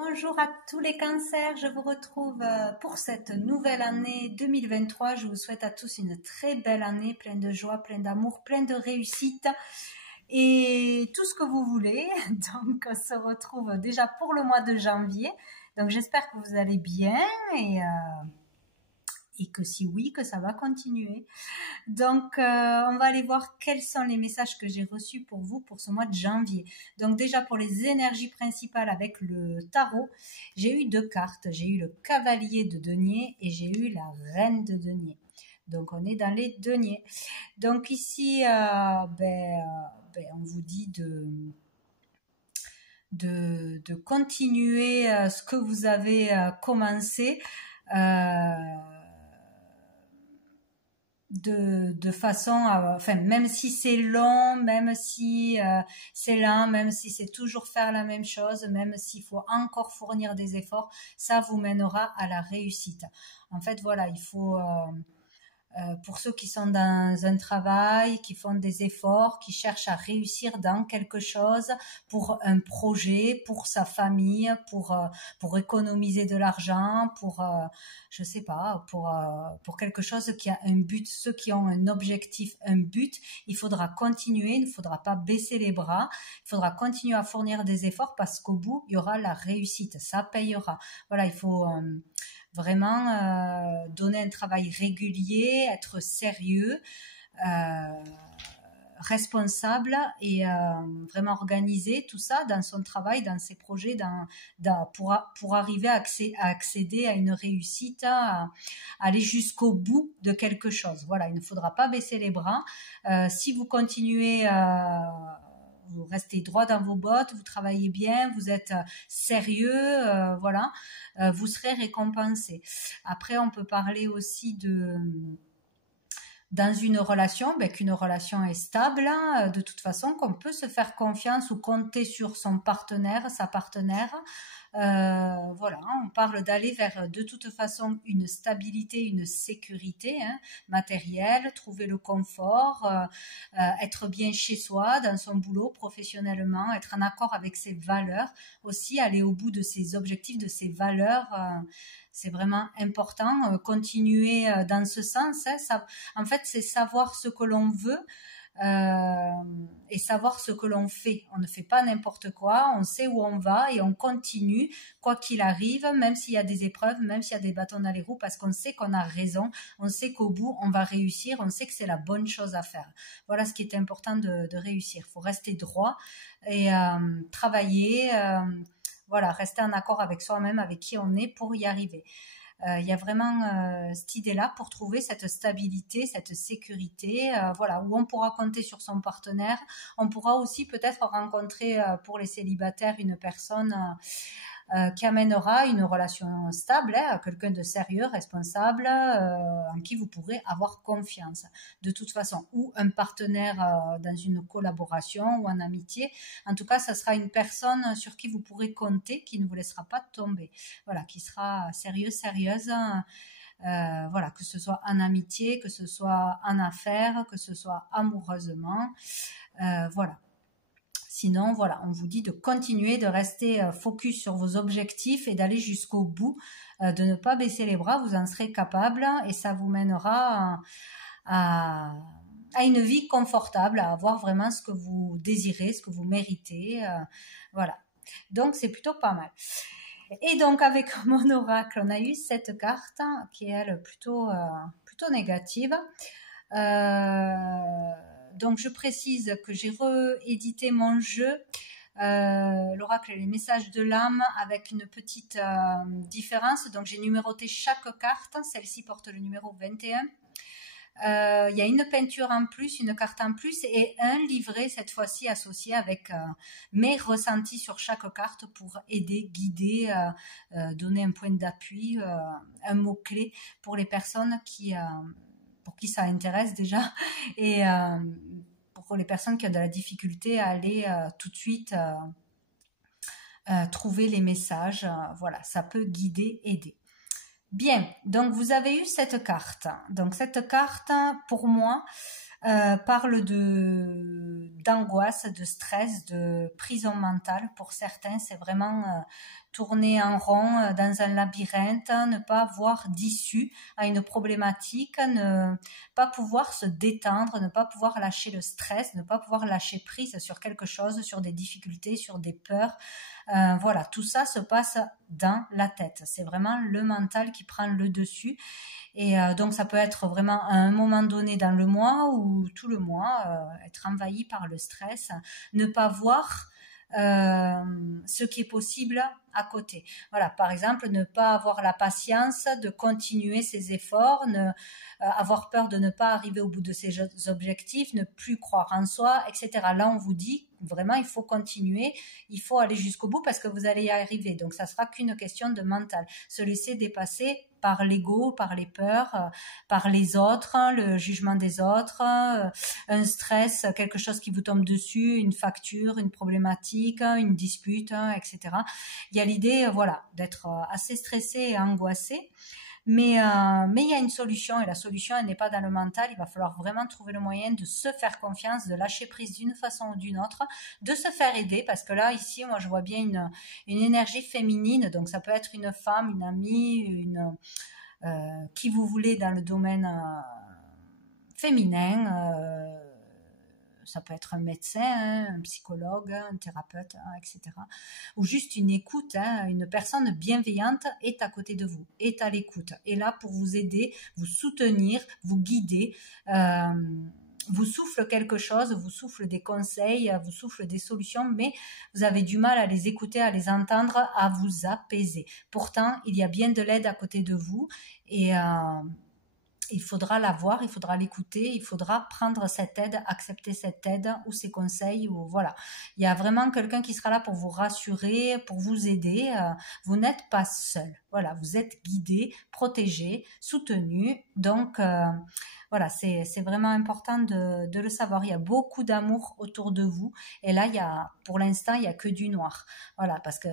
Bonjour à tous les cancers, je vous retrouve pour cette nouvelle année 2023. Je vous souhaite à tous une très belle année, pleine de joie, pleine d'amour, pleine de réussite et tout ce que vous voulez. Donc on se retrouve déjà pour le mois de janvier. Donc j'espère que vous allez bien et que si oui, que ça va continuer. Donc, on va aller voir quels sont les messages que j'ai reçus pour vous pour ce mois de janvier. Donc, déjà pour les énergies principales avec le tarot, j'ai eu deux cartes. J'ai eu le cavalier de denier et j'ai eu la reine de denier. Donc, on est dans les deniers. Donc, ici, on vous dit de continuer ce que vous avez commencé. De façon enfin, même si c'est long, même si c'est lent, même si c'est toujours faire la même chose, même s'il faut encore fournir des efforts, ça vous mènera à la réussite. En fait, voilà, il faut pour ceux qui sont dans un travail, qui font des efforts, qui cherchent à réussir dans quelque chose, pour un projet, pour sa famille, pour économiser de l'argent, pour je sais pas, pour quelque chose qui a un but, ceux qui ont un objectif, un but, il faudra continuer, il ne faudra pas baisser les bras, il faudra continuer à fournir des efforts parce qu'au bout, il y aura la réussite, ça payera. Voilà, il faut vraiment donner un travail régulier, être sérieux, responsable et vraiment organiser tout ça dans son travail, dans ses projets, pour arriver à accéder à une réussite, à aller jusqu'au bout de quelque chose. Voilà, il ne faudra pas baisser les bras. Si vous continuez vous restez droit dans vos bottes, vous travaillez bien, vous êtes sérieux, voilà, vous serez récompensé. Après, on peut parler aussi dans une relation, qu'une relation est stable, de toute façon, qu'on peut se faire confiance ou compter sur son partenaire, sa partenaire. Voilà, on parle d'aller vers de toute façon une stabilité, une sécurité matérielle, trouver le confort, être bien chez soi, dans son boulot, professionnellement, être en accord avec ses valeurs, aussi aller au bout de ses objectifs, de ses valeurs. C'est vraiment important, continuer dans ce sens. Ça, en fait, c'est savoir ce que l'on veut et savoir ce que l'on fait. On ne fait pas n'importe quoi, on sait où on va et on continue, quoi qu'il arrive, même s'il y a des épreuves, même s'il y a des bâtons dans les roues, parce qu'on sait qu'on a raison, on sait qu'au bout, on va réussir, on sait que c'est la bonne chose à faire. Voilà ce qui est important de réussir. Il faut rester droit et travailler, voilà, rester en accord avec soi-même, avec qui on est pour y arriver. Il y a vraiment cette idée-là pour trouver cette stabilité, cette sécurité, voilà, où on pourra compter sur son partenaire. On pourra aussi peut-être rencontrer pour les célibataires une personne qui amènera une relation stable, quelqu'un de sérieux, responsable, en qui vous pourrez avoir confiance. De toute façon, ou un partenaire dans une collaboration ou en amitié. En tout cas, ça sera une personne sur qui vous pourrez compter, qui ne vous laissera pas tomber. Voilà, qui sera sérieux, sérieuse. Voilà, que ce soit en amitié, que ce soit en affaires, que ce soit amoureusement. Voilà. Sinon, voilà, on vous dit de continuer, de rester focus sur vos objectifs et d'aller jusqu'au bout, de ne pas baisser les bras, vous en serez capable et ça vous mènera à une vie confortable, à avoir vraiment ce que vous désirez, ce que vous méritez. Voilà. Donc, c'est plutôt pas mal. Et donc, avec mon oracle, on a eu cette carte qui est, elle, plutôt négative. Donc je précise que j'ai réédité mon jeu, l'oracle et les messages de l'âme, avec une petite différence. Donc j'ai numéroté chaque carte, celle-ci porte le numéro 21. Il y a une peinture en plus, une carte en plus et un livret cette fois-ci associé avec mes ressentis sur chaque carte pour aider, guider, donner un point d'appui, un mot-clé pour les personnes pour qui ça intéresse déjà et pour les personnes qui ont de la difficulté à aller tout de suite trouver les messages. Voilà, ça peut guider, aider. Bien, donc vous avez eu cette carte. Donc cette carte, pour moi, parle d'angoisse, de stress, de prison mentale. Pour certains, c'est vraiment tourner en rond dans un labyrinthe, ne pas avoir d'issue à une problématique, ne pas pouvoir se détendre, ne pas pouvoir lâcher le stress, ne pas pouvoir lâcher prise sur quelque chose, sur des difficultés, sur des peurs. Voilà, tout ça se passe dans la tête. C'est vraiment le mental qui prend le dessus. Et donc ça peut être vraiment à un moment donné dans le mois ou tout le mois, être envahi par le stress, ne pas voir ce qui est possible à côté. Voilà, par exemple, ne pas avoir la patience de continuer ses efforts, avoir peur de ne pas arriver au bout de ses objectifs, ne plus croire en soi, etc. Là, on vous dit vraiment, il faut continuer, il faut aller jusqu'au bout parce que vous allez y arriver. Donc, ça sera qu'une question de mental. Se laisser dépasser par l'ego, par les peurs, par les autres, le jugement des autres, un stress, quelque chose qui vous tombe dessus, une facture, une problématique, une dispute, etc. Il y a l'idée, voilà, d'être assez stressé et angoissé. Mais il y a une solution et la solution, elle n'est pas dans le mental. Il va falloir vraiment trouver le moyen de se faire confiance, de lâcher prise d'une façon ou d'une autre, de se faire aider parce que là, ici, moi, je vois bien une énergie féminine. Donc, ça peut être une femme, une amie, qui vous voulez dans le domaine féminin. Ça peut être un médecin, hein, un psychologue, un thérapeute, hein, etc. Ou juste une écoute, hein, une personne bienveillante est à côté de vous, est à l'écoute, est là pour vous aider, vous soutenir, vous guider, vous souffle quelque chose, vous souffle des conseils, vous souffle des solutions, mais vous avez du mal à les écouter, à les entendre, à vous apaiser. Pourtant, il y a bien de l'aide à côté de vous et il faudra la voir, il faudra l'écouter, il faudra prendre cette aide, accepter cette aide ou ces conseils. Ou voilà, il y a vraiment quelqu'un qui sera là pour vous rassurer, pour vous aider. Vous n'êtes pas seul. Voilà, vous êtes guidé, protégé, soutenu. Donc voilà, c'est vraiment important de le savoir. Il y a beaucoup d'amour autour de vous. Et là, pour l'instant, il y a que du noir. Voilà, parce que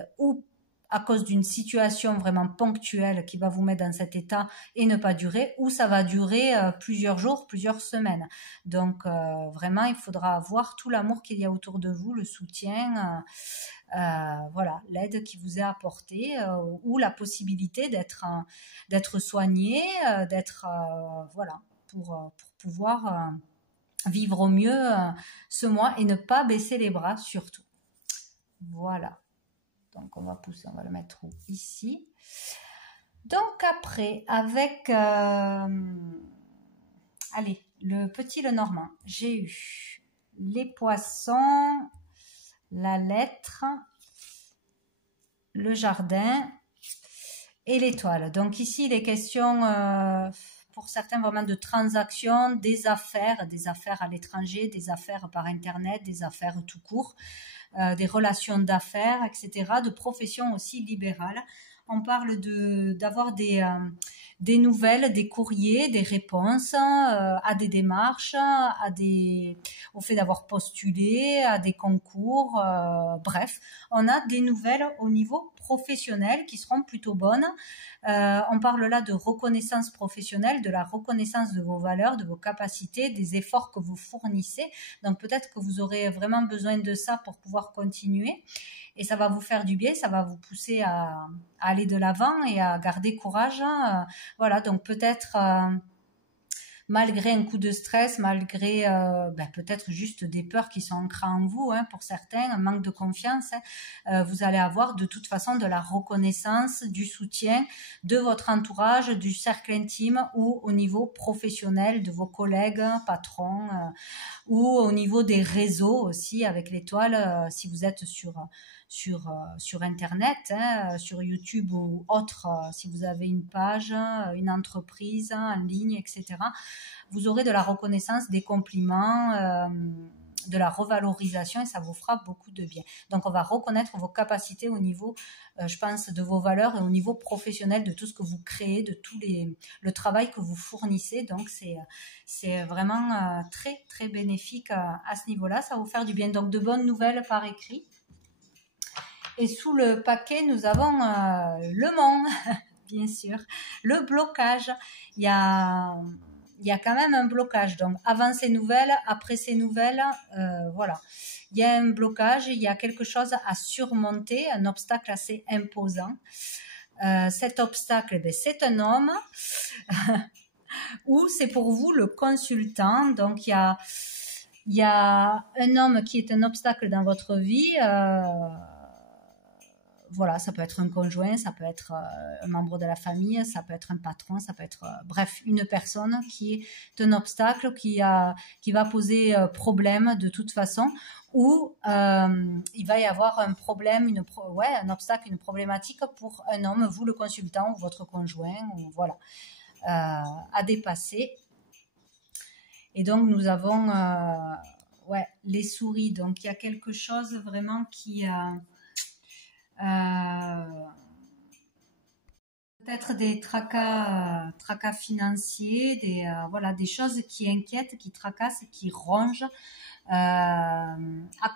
à cause d'une situation vraiment ponctuelle qui va vous mettre dans cet état et ne pas durer, ou ça va durer plusieurs jours, plusieurs semaines. Donc vraiment, il faudra avoir tout l'amour qu'il y a autour de vous, le soutien, voilà, l'aide qui vous est apportée, ou la possibilité d'être soigné, voilà, pour pouvoir vivre au mieux ce mois et ne pas baisser les bras surtout. Voilà. Donc, on va pousser, on va le mettre ici. Donc, après, avec, allez, le petit Lenormand, j'ai eu les poissons, la lettre, le jardin et l'étoile. Donc, ici, les questions, pour certains, vraiment de transactions, des affaires à l'étranger, des affaires par Internet, des affaires tout court. Des relations d'affaires, etc., de professions aussi libérales. On parle d'avoir des nouvelles, des courriers, des réponses à des démarches, au fait d'avoir postulé, à des concours, bref, on a des nouvelles au niveau professionnel qui seront plutôt bonnes. On parle là de reconnaissance professionnelle, de la reconnaissance de vos valeurs, de vos capacités, des efforts que vous fournissez. Donc peut-être que vous aurez vraiment besoin de ça pour pouvoir continuer. Et ça va vous faire du bien, ça va vous pousser à aller de l'avant et à garder courage. Voilà, donc peut-être malgré un coup de stress, malgré peut-être juste des peurs qui sont ancrées en vous, hein, pour certains, un manque de confiance, hein, vous allez avoir de toute façon de la reconnaissance, du soutien de votre entourage, du cercle intime ou au niveau professionnel de vos collègues, patrons, ou au niveau des réseaux aussi avec l'étoile, si vous êtes sur Internet, hein, sur YouTube ou autre, si vous avez une page, une entreprise en ligne, etc. Vous aurez de la reconnaissance, des compliments, de la revalorisation et ça vous fera beaucoup de bien. Donc, on va reconnaître vos capacités au niveau, je pense, de vos valeurs et au niveau professionnel de tout ce que vous créez, de le travail que vous fournissez. Donc, c'est vraiment très, très bénéfique à ce niveau-là. Ça va vous faire du bien. Donc, de bonnes nouvelles par écrit. Et sous le paquet, nous avons le Mont, bien sûr, le blocage. Il y a il y a quand même un blocage. Donc, avant ces nouvelles, après ces nouvelles, voilà. Il y a un blocage, il y a quelque chose à surmonter, un obstacle assez imposant. Cet obstacle, ben, c'est un homme ou c'est pour vous le consultant. Donc, il y a un homme qui est un obstacle dans votre vie. Voilà, ça peut être un conjoint, ça peut être un membre de la famille, ça peut être un patron, ça peut être, bref, une personne qui est un obstacle, qui va poser problème de toute façon, ou il va y avoir un problème, un obstacle, une problématique pour un homme, vous le consultant ou votre conjoint, ou voilà, à dépasser. Et donc nous avons les souris. Donc il y a quelque chose vraiment qui peut-être des tracas financiers, des choses qui inquiètent, qui tracassent, qui rongent à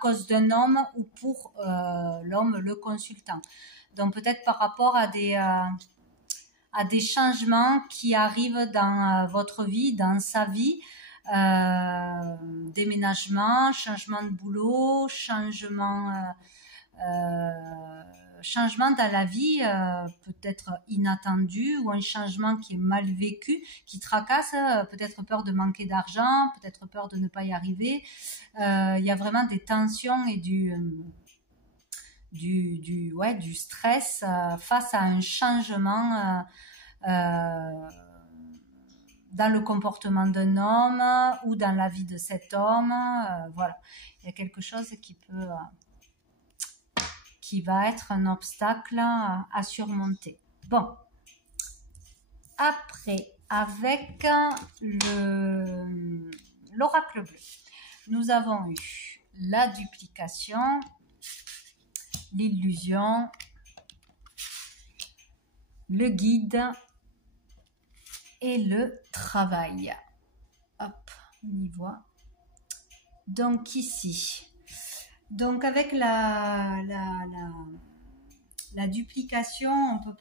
cause d'un homme ou pour l'homme, le consultant. Donc peut-être par rapport à des changements qui arrivent dans votre vie, dans sa vie, déménagement, changement de boulot, changement dans la vie, peut-être inattendu, ou un changement qui est mal vécu, qui tracasse, peut-être peur de manquer d'argent, peut-être peur de ne pas y arriver. Il y a vraiment des tensions et du stress face à un changement dans le comportement d'un homme ou dans la vie de cet homme. Voilà, il y a quelque chose qui va être un obstacle à surmonter. Bon, après, avec l'oracle bleu, nous avons eu la duplication, l'illusion, le guide et le travail. Hop, on y voit. Donc ici, donc avec la duplication, on peut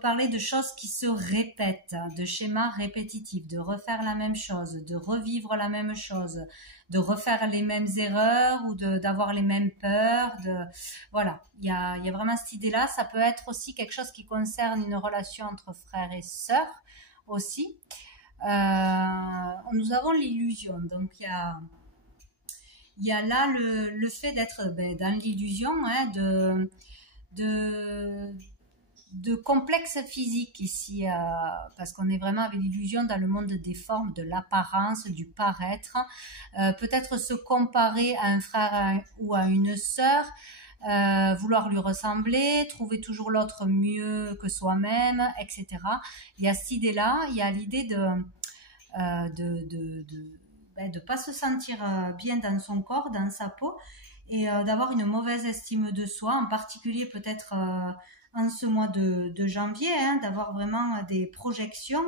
parler de choses qui se répètent, de schémas répétitifs, de refaire la même chose, de revivre la même chose, de refaire les mêmes erreurs ou d'avoir les mêmes peurs. Voilà, il y a vraiment cette idée-là. Ça peut être aussi quelque chose qui concerne une relation entre frères et sœurs aussi. Nous avons l'illusion, donc il y a là le fait d'être dans l'illusion, hein, de complexes physiques ici, parce qu'on est vraiment avec l'illusion dans le monde des formes, de l'apparence, du paraître. Peut-être se comparer à un frère ou à une sœur, vouloir lui ressembler, trouver toujours l'autre mieux que soi-même, etc. Il y a cette idée-là, il y a l'idée de pas se sentir bien dans son corps, dans sa peau, et d'avoir une mauvaise estime de soi, en particulier peut-être en ce mois de janvier, hein, d'avoir vraiment des projections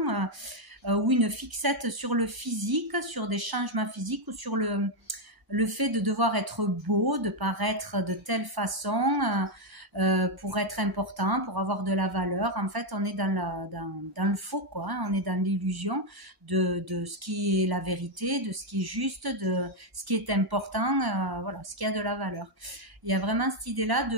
ou une fixette sur le physique, sur des changements physiques ou sur le fait de devoir être beau, de paraître de telle façon pour être important, pour avoir de la valeur. En fait, on est dans le faux, quoi, hein. On est dans l'illusion de ce qui est la vérité, de ce qui est juste, de ce qui est important, voilà, ce qui a de la valeur. Il y a vraiment cette idée-là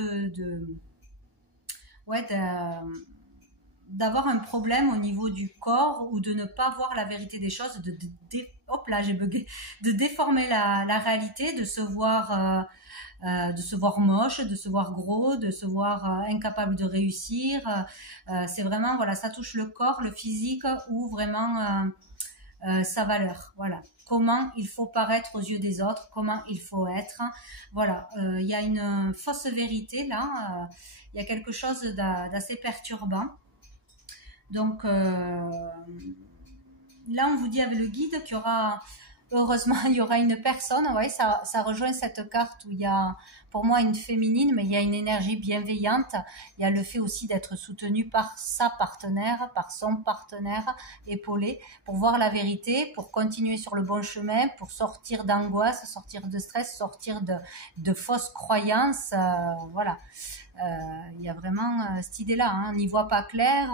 d'avoir un problème au niveau du corps ou de ne pas voir la vérité des choses, hop là j'ai bugué, de déformer la réalité, de se voir moche, de se voir gros, de se voir incapable de réussir. C'est vraiment, voilà, ça touche le corps, le physique ou vraiment sa valeur. Voilà, comment il faut paraître aux yeux des autres, comment il faut être. Voilà, il y a une fausse vérité là, il y a quelque chose d'assez perturbant. Donc là, on vous dit avec le guide qu'il y aura, heureusement, il y aura une personne. Ouais, ça rejoint cette carte où il y a, pour moi, une féminine, mais il y a une énergie bienveillante. Il y a le fait aussi d'être soutenu par sa partenaire, par son partenaire, épaulé, pour voir la vérité, pour continuer sur le bon chemin, pour sortir d'angoisse, sortir de stress, sortir de fausses croyances. Voilà. Il y a vraiment cette idée-là, hein. On n'y voit pas clair,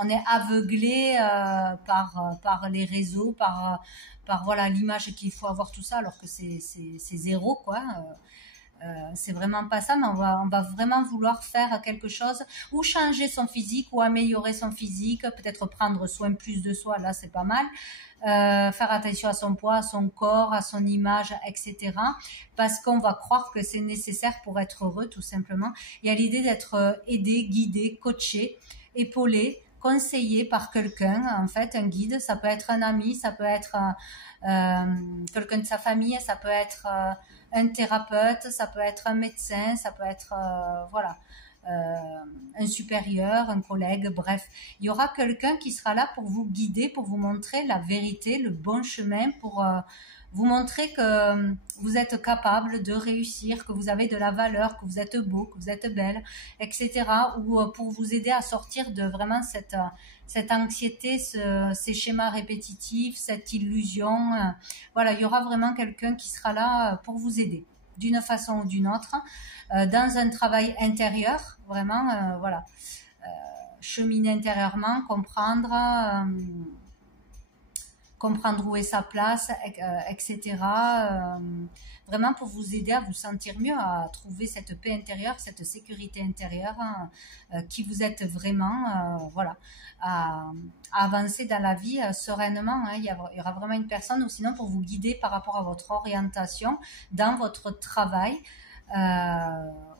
on est aveuglé par les réseaux, par voilà l'image qu'il faut avoir tout ça, alors que c'est zéro quoi. C'est vraiment pas ça, mais on va vraiment vouloir faire quelque chose ou changer son physique ou améliorer son physique, peut-être prendre soin plus de soi, là c'est pas mal. Faire attention à son poids, à son corps, à son image, etc. Parce qu'on va croire que c'est nécessaire pour être heureux, tout simplement. Il y a l'idée d'être aidé, guidé, coaché, épaulé, conseillé par quelqu'un, en fait, un guide. Ça peut être un ami, ça peut être quelqu'un de sa famille, ça peut être un thérapeute, ça peut être un médecin, ça peut être voilà un supérieur, un collègue, bref, il y aura quelqu'un qui sera là pour vous guider, pour vous montrer la vérité, le bon chemin, pour vous montrer que vous êtes capable de réussir, que vous avez de la valeur, que vous êtes beau, que vous êtes belle, etc. Ou pour vous aider à sortir de vraiment cette anxiété, ces schémas répétitifs, cette illusion. Voilà, il y aura vraiment quelqu'un qui sera là pour vous aider d'une façon ou d'une autre, dans un travail intérieur, vraiment, voilà, cheminer intérieurement, comprendre où est sa place, etc. Vraiment pour vous aider à vous sentir mieux, à trouver cette paix intérieure, cette sécurité intérieure, qui vous êtes vraiment, voilà, à avancer dans la vie sereinement. Hein. Il y aura vraiment une personne, ou sinon pour vous guider par rapport à votre orientation dans votre travail,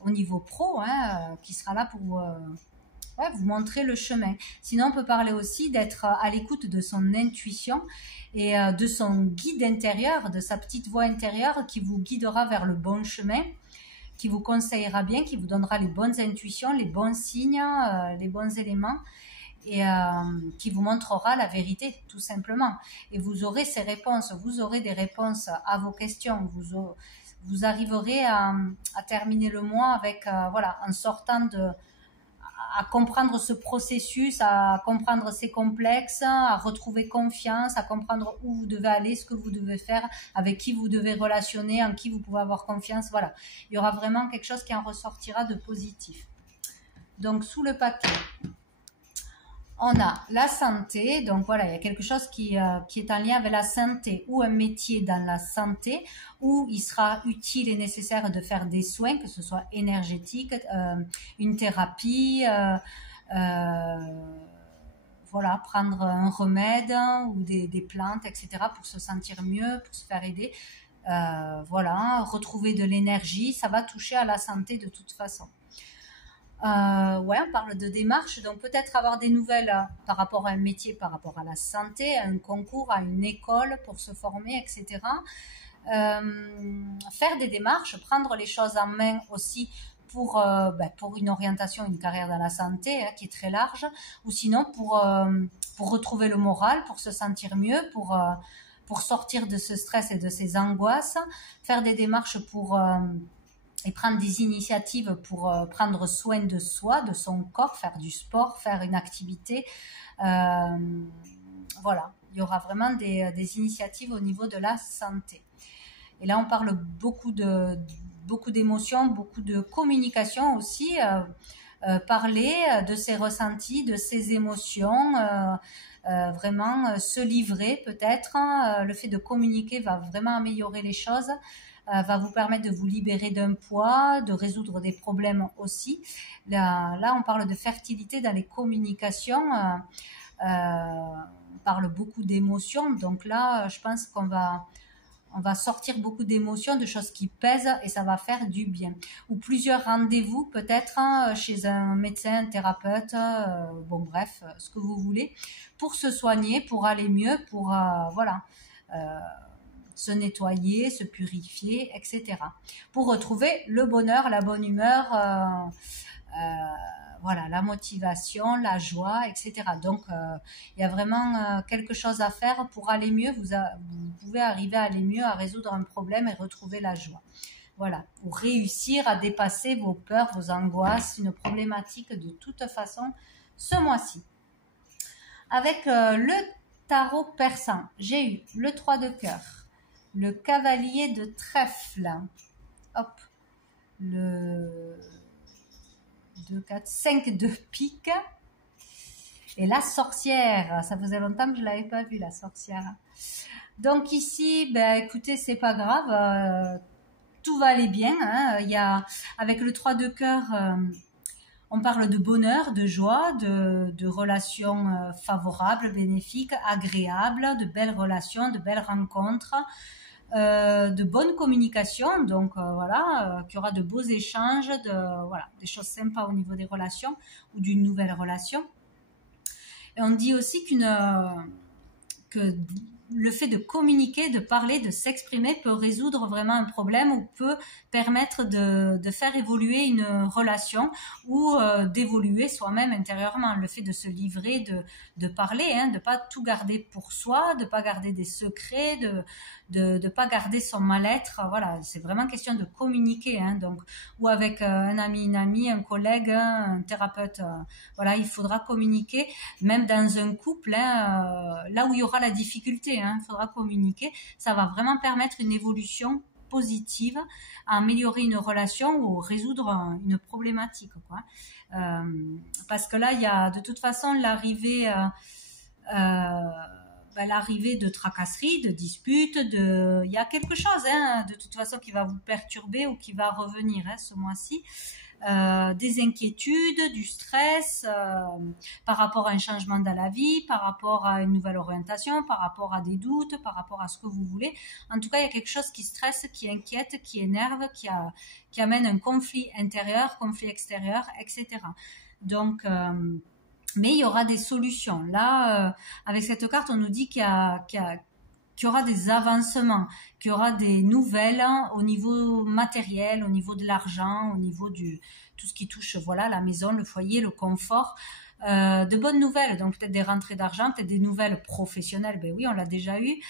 au niveau pro, hein, qui sera là pour ouais, vous montrer le chemin. Sinon, on peut parler aussi d'être à l'écoute de son intuition et de son guide intérieur, de sa petite voix intérieure qui vous guidera vers le bon chemin, qui vous conseillera bien, qui vous donnera les bonnes intuitions, les bons signes, les bons éléments et qui vous montrera la vérité, tout simplement. Et vous aurez ces réponses, vous aurez des réponses à vos questions, vous arriverez à terminer le mois avec, voilà, en sortant à comprendre ce processus, à comprendre ces complexes, à retrouver confiance, à comprendre où vous devez aller, ce que vous devez faire, avec qui vous devez relationner, en qui vous pouvez avoir confiance. Voilà, il y aura vraiment quelque chose qui en ressortira de positif. Donc, sous le paquet, on a la santé. Donc voilà, il y a quelque chose qui est en lien avec la santé ou un métier dans la santé où il sera utile et nécessaire de faire des soins, que ce soit énergétique, une thérapie, voilà, prendre un remède ou des plantes, etc. pour se sentir mieux, pour se faire aider. Voilà, retrouver de l'énergie, ça va toucher à la santé de toute façon. Ouais, on parle de démarche, donc peut-être avoir des nouvelles par rapport à un métier, par rapport à la santé, à un concours, à une école pour se former, etc. Faire des démarches, prendre les choses en main aussi pour une orientation, une carrière dans la santé qui est très large, ou sinon pour retrouver le moral, pour se sentir mieux, pour sortir de ce stress et de ces angoisses, faire des démarches et prendre des initiatives pour prendre soin de soi, de son corps, faire du sport, faire une activité. Voilà, il y aura vraiment des initiatives au niveau de la santé. Et là, on parle beaucoup d'émotions, beaucoup de communication aussi. Parler de ses ressentis, de ses émotions, vraiment se livrer peut-être. Le fait de communiquer va vraiment améliorer les choses. Va vous permettre de vous libérer d'un poids, de résoudre des problèmes aussi. Là, on parle de fertilité dans les communications. On parle beaucoup d'émotions. Donc là, je pense qu'on va sortir beaucoup d'émotions, de choses qui pèsent et ça va faire du bien. Ou plusieurs rendez-vous peut-être chez un médecin, un thérapeute, bon bref, ce que vous voulez, pour se soigner, pour aller mieux, pour voilà. Se nettoyer, se purifier, etc. Pour retrouver le bonheur, la bonne humeur, voilà, la motivation, la joie, etc. Donc, il y a vraiment quelque chose à faire pour aller mieux. Vous pouvez arriver à aller mieux, à résoudre un problème et retrouver la joie. Voilà, ou réussir à dépasser vos peurs, vos angoisses, une problématique de toute façon ce mois-ci. Avec le tarot persan, j'ai eu le 3 de cœur, le cavalier de trèfle, hop, le 2, 4, 5 de pique, Et la sorcière, ça faisait longtemps que je l'avais pas vue, la sorcière. Donc ici, ben écoutez, c'est pas grave, tout va aller bien. Hein. Il y a avec le 3 de cœur, on parle de bonheur, de joie, de relations favorables, bénéfiques, agréables, de belles relations, de belles rencontres, de bonne communication. Donc voilà, qu'il y aura de beaux échanges, voilà, des choses sympas au niveau des relations ou d'une nouvelle relation. Et on dit aussi que le fait de communiquer, de parler, de s'exprimer peut résoudre vraiment un problème ou peut permettre de faire évoluer une relation ou d'évoluer soi-même intérieurement. Le fait de se livrer, de parler, hein, de pas tout garder pour soi, de pas garder des secrets, de pas garder son mal-être. Voilà, c'est vraiment question de communiquer. Hein, donc, ou avec un ami, une amie, un collègue, un thérapeute. Voilà, il faudra communiquer, même dans un couple, hein, là où il y aura la difficulté. Il faudra communiquer, ça va vraiment permettre une évolution positive, à améliorer une relation ou résoudre une problématique, quoi. Parce que là, il y a de toute façon l'arrivée de tracasseries, de disputes, il y a quelque chose, hein, de toute façon qui va vous perturber ou qui va revenir, hein, ce mois-ci. Des inquiétudes, du stress par rapport à un changement dans la vie, par rapport à une nouvelle orientation, par rapport à des doutes, par rapport à ce que vous voulez. En tout cas, il y a quelque chose qui stresse, qui inquiète, qui énerve, qui amène un conflit intérieur, conflit extérieur, etc. Donc, mais il y aura des solutions. Là, avec cette carte, on nous dit qu'il y aura des avancements, qu'il y aura des nouvelles au niveau matériel, au niveau de l'argent, au niveau tout ce qui touche, voilà, la maison, le foyer, le confort. De bonnes nouvelles, donc peut-être des rentrées d'argent, peut-être des nouvelles professionnelles, ben oui, on l'a déjà eu,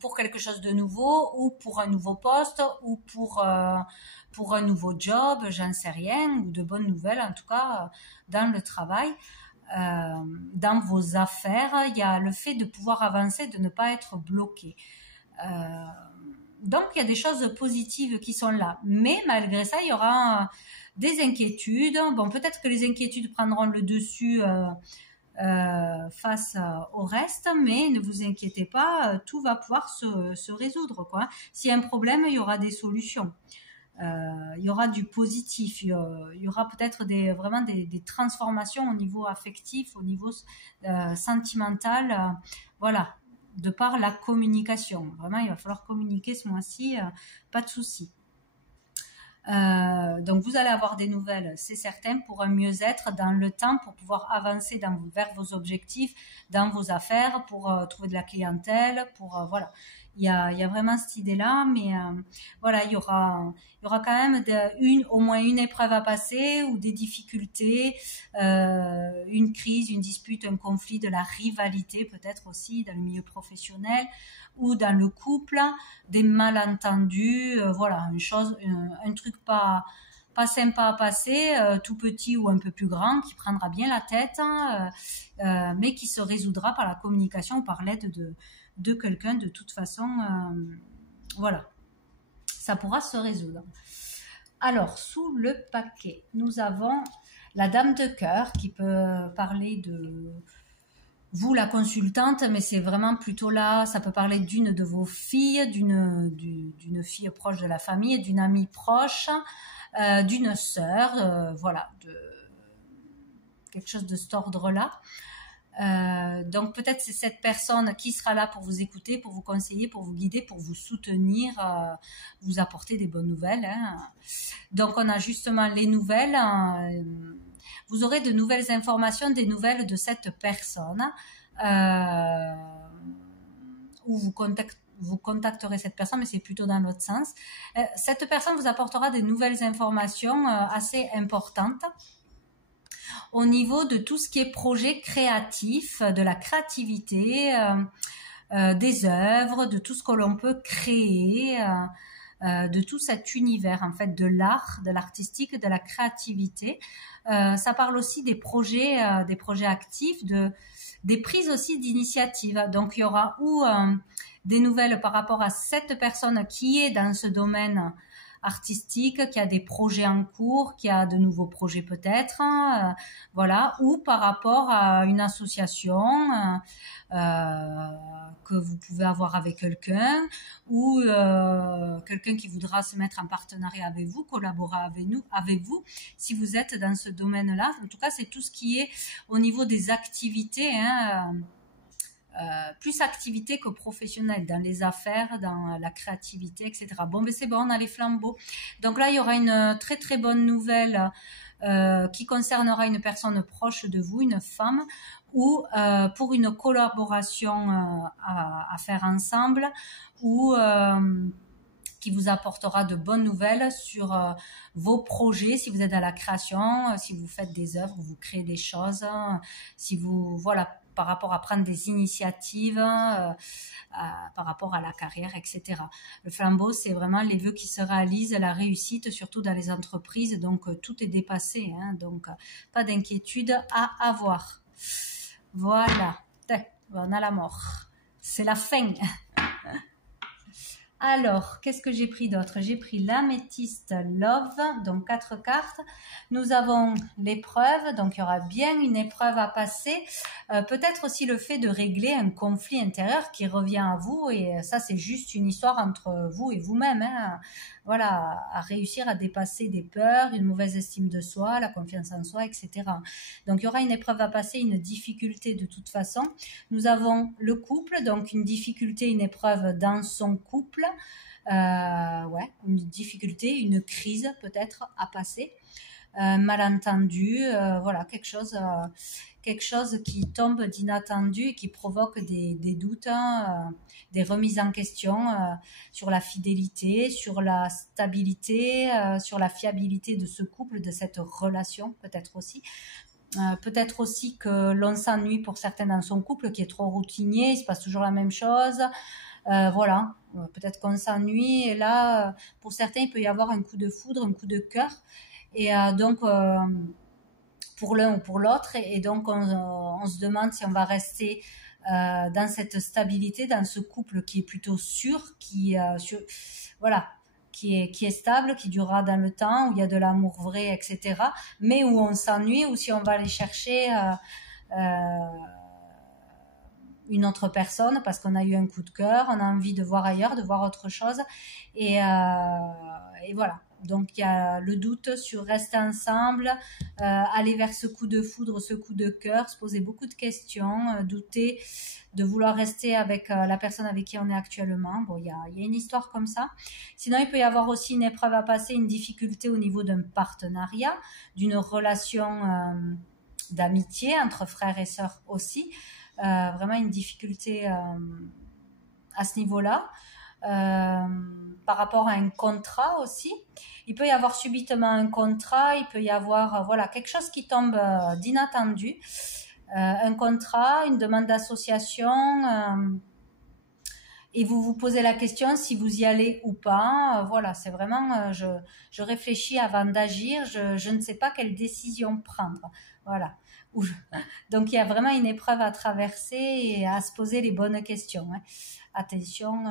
pour quelque chose de nouveau, ou pour un nouveau poste, ou pour un nouveau job, j'en sais rien, ou de bonnes nouvelles en tout cas dans le travail. Dans vos affaires, il y a le fait de pouvoir avancer, de ne pas être bloqué. Donc il y a des choses positives qui sont là, mais malgré ça, il y aura des inquiétudes. Bon, peut-être que les inquiétudes prendront le dessus face au reste, mais ne vous inquiétez pas, tout va pouvoir se résoudre, quoi. S'il y a un problème, il y aura des solutions. Il y aura du positif, il y aura peut-être vraiment des transformations au niveau affectif, au niveau sentimental, voilà, de par la communication. Vraiment, il va falloir communiquer ce mois-ci, pas de souci. Donc vous allez avoir des nouvelles, c'est certain, pour un mieux-être dans le temps, pour pouvoir avancer vers vos objectifs, dans vos affaires, pour trouver de la clientèle, pour voilà. Il y a vraiment cette idée-là, mais voilà, il y aura quand même au moins une épreuve à passer ou des difficultés, une crise, une dispute, un conflit, de la rivalité peut-être aussi dans le milieu professionnel ou dans le couple, des malentendus, voilà, un truc pas sympa à passer, tout petit ou un peu plus grand, qui prendra bien la tête, hein, mais qui se résoudra par la communication, par l'aide de quelqu'un. De toute façon, voilà, ça pourra se résoudre. Alors, sous le paquet, nous avons la dame de cœur qui peut parler de vous, la consultante, mais c'est vraiment plutôt là, ça peut parler d'une de vos filles, d'une fille proche de la famille, d'une amie proche, d'une sœur, voilà, quelque chose de cet ordre-là. Donc peut-être c'est cette personne qui sera là pour vous écouter, pour vous conseiller, pour vous guider, pour vous soutenir, vous apporter des bonnes nouvelles, hein. Donc on a justement les nouvelles, vous aurez de nouvelles informations, des nouvelles de cette personne, où vous contacterez cette personne, mais c'est plutôt dans l'autre sens. Cette personne vous apportera des nouvelles informations assez importantes au niveau de tout ce qui est projet créatif, de la créativité, des œuvres, de tout ce que l'on peut créer, de tout cet univers en fait, de l'art, de l'artistique, de la créativité. Ça parle aussi des projets actifs, des prises aussi d'initiative. Donc il y aura des nouvelles par rapport à cette personne qui est dans ce domaine artistique, qui a des projets en cours, qui a de nouveaux projets peut-être, voilà, ou par rapport à une association que vous pouvez avoir avec quelqu'un, ou quelqu'un qui voudra se mettre en partenariat avec vous, collaborer avec vous, si vous êtes dans ce domaine-là. En tout cas, c'est tout ce qui est au niveau des activités, hein, plus activité que professionnelle, dans les affaires, dans la créativité, etc. Bon, mais c'est bon, on a les flambeaux. Donc là, il y aura une très très bonne nouvelle qui concernera une personne proche de vous, une femme, ou pour une collaboration à faire ensemble, ou qui vous apportera de bonnes nouvelles sur vos projets, si vous êtes à la création, si vous faites des œuvres, vous créez des choses, si vous, voilà, par rapport à prendre des initiatives, par rapport à la carrière, etc. Le flambeau, c'est vraiment les vœux qui se réalisent, la réussite, surtout dans les entreprises, donc tout est dépassé, hein, donc pas d'inquiétude à avoir. Voilà, on a la mort, c'est la fin. Alors, qu'est-ce que j'ai pris d'autre? J'ai pris l'améthyste Love, donc 4 cartes. Nous avons l'épreuve, donc il y aura bien une épreuve à passer. Peut-être aussi le fait de régler un conflit intérieur qui revient à vous, et ça c'est juste une histoire entre vous et vous-même, hein. Voilà, à réussir à dépasser des peurs, une mauvaise estime de soi, la confiance en soi, etc. Donc il y aura une épreuve à passer, une difficulté de toute façon. Nous avons le couple, donc une difficulté, une épreuve dans son couple. Ouais, une difficulté, une crise peut-être à passer, malentendu, voilà, quelque chose qui tombe d'inattendu et qui provoque des doutes, hein, des remises en question sur la fidélité, sur la stabilité, sur la fiabilité de ce couple, de cette relation peut-être aussi. Peut-être aussi que l'on s'ennuie pour certains dans son couple, qui est trop routinier, il se passe toujours la même chose. Voilà, peut-être qu'on s'ennuie, et là, pour certains, il peut y avoir un coup de foudre, un coup de cœur, et donc pour l'un ou pour l'autre, et donc on se demande si on va rester dans cette stabilité, dans ce couple qui est plutôt sûr, voilà, qui est stable, qui durera dans le temps, où il y a de l'amour vrai, etc., mais où on s'ennuie, ou si on va aller chercher une autre personne parce qu'on a eu un coup de cœur, on a envie de voir ailleurs, de voir autre chose, et voilà. Donc il y a le doute sur rester ensemble, aller vers ce coup de foudre, ce coup de cœur, se poser beaucoup de questions, douter de vouloir rester avec la personne avec qui on est actuellement. Bon, il y a une histoire comme ça. Sinon, il peut y avoir aussi une épreuve à passer, une difficulté au niveau d'un partenariat, d'une relation d'amitié entre frères et sœurs aussi. Vraiment une difficulté à ce niveau-là. Par rapport à un contrat aussi, il peut y avoir subitement un contrat, il peut y avoir voilà, quelque chose qui tombe d'inattendu, un contrat, une demande d'association, et vous vous posez la question si vous y allez ou pas. Voilà, c'est vraiment je réfléchis avant d'agir, je ne sais pas quelle décision prendre, voilà. Donc il y a vraiment une épreuve à traverser et à se poser les bonnes questions, hein. Attention,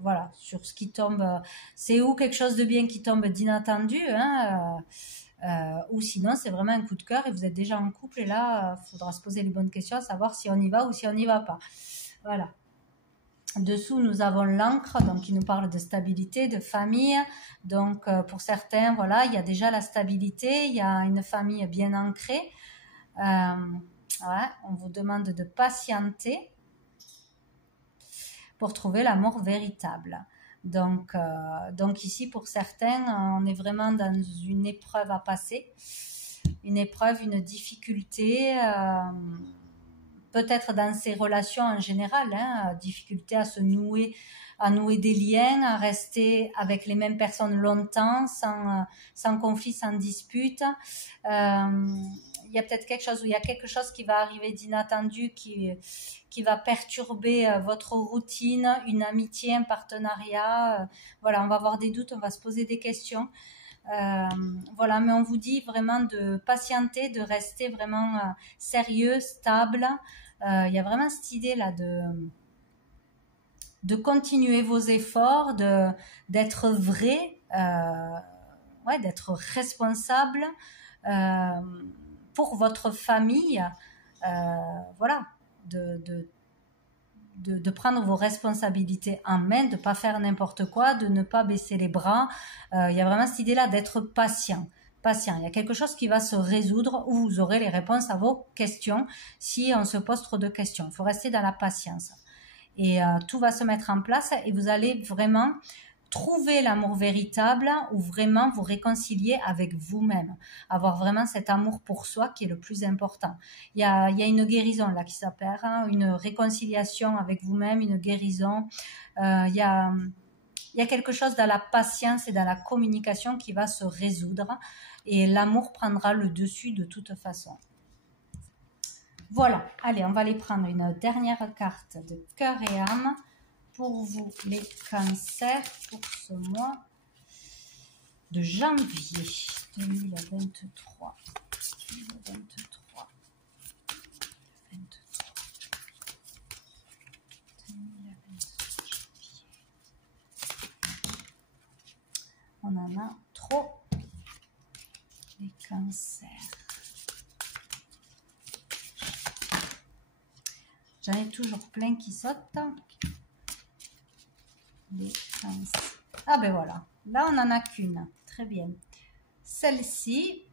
voilà, sur ce qui tombe, c'est ou quelque chose de bien qui tombe d'inattendu, hein, ou sinon c'est vraiment un coup de cœur et vous êtes déjà en couple, et là il faudra se poser les bonnes questions, à savoir si on y va ou si on n'y va pas. Voilà. Dessous, nous avons l'encre, donc qui nous parle de stabilité, de famille. Donc, pour certains, voilà, il y a déjà la stabilité, il y a une famille bien ancrée. Ouais, on vous demande de patienter pour trouver l'amour véritable. Donc ici, pour certains, on est vraiment dans une épreuve à passer, une épreuve, une difficulté. Peut-être dans ces relations en général, hein, difficulté à nouer des liens, à rester avec les mêmes personnes longtemps, sans conflit, sans dispute. Il y a peut-être quelque chose, où il y a quelque chose qui va arriver d'inattendu, qui va perturber votre routine, une amitié, un partenariat. Voilà, on va avoir des doutes, on va se poser des questions. Voilà, mais on vous dit vraiment de patienter, de rester vraiment sérieux, stable. Il y a vraiment cette idée là de continuer vos efforts, d'être vrai, ouais, d'être responsable pour votre famille, voilà, de prendre vos responsabilités en main, de ne pas faire n'importe quoi, de ne pas baisser les bras. Il y a vraiment cette idée-là d'être patient. Patient. Il y a quelque chose qui va se résoudre où vous aurez les réponses à vos questions si on se pose trop de questions. Il faut rester dans la patience. Et tout va se mettre en place et vous allez vraiment trouver l'amour véritable ou vraiment vous réconcilier avec vous-même. Avoir vraiment cet amour pour soi qui est le plus important. Il y a une guérison là qui s'opère, hein, une réconciliation avec vous-même, une guérison. Il y a quelque chose dans la patience et dans la communication qui va se résoudre et l'amour prendra le dessus de toute façon. Voilà, allez, on va aller prendre une dernière carte de cœur et âme pour vous, les cancers, pour ce mois de janvier 2023. 2023. On en a trop, les cancers. J'en ai toujours plein qui sautent. Les cancers. Ah ben voilà, là on n'en a qu'une. Très bien. Celle-ci.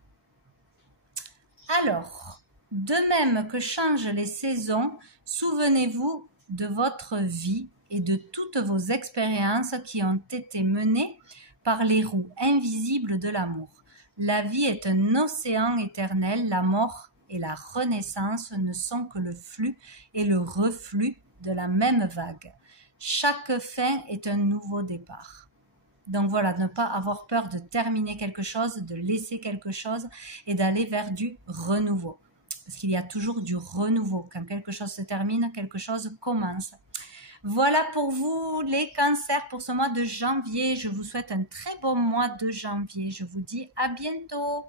Alors, de même que changent les saisons, souvenez-vous de votre vie et de toutes vos expériences qui ont été menées par les roues invisibles de l'amour. La vie est un océan éternel, la mort et la renaissance ne sont que le flux et le reflux de la même vague. Chaque fin est un nouveau départ. Donc voilà, ne pas avoir peur de terminer quelque chose, de laisser quelque chose et d'aller vers du renouveau. Parce qu'il y a toujours du renouveau. Quand quelque chose se termine, quelque chose commence. Voilà pour vous les cancers pour ce mois de janvier. Je vous souhaite un très bon mois de janvier. Je vous dis à bientôt.